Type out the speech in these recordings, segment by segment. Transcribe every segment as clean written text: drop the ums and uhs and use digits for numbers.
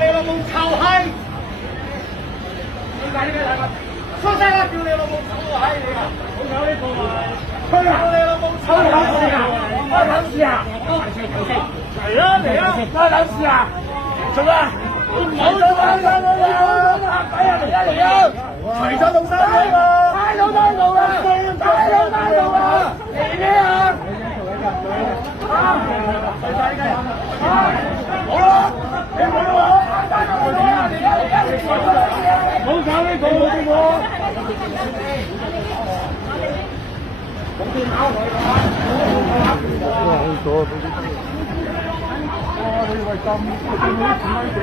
你老母臭閪！點解呢個禮物？出聲啦！叫你老母臭閪你啊！好有呢個咪？吹啊！叫你老母臭閪你啊！開冷試啊！嚟啊嚟啊！開冷試啊！做咩？唔好做啊！嚇鬼啊！嚟啊嚟啊！除咗老山雞嘛！太老山路啦！太老山路啦！嚟咩啊？啊！細細雞啊！好啦，你唔好啦！冇搞呢個冇呢個。冇電腦嚟㗎。哇！好咗。哇！你以為咁？我見到啲紙威者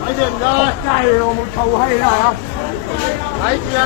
睇住唔該，真係我冇臭閪啦嚇！睇住啊！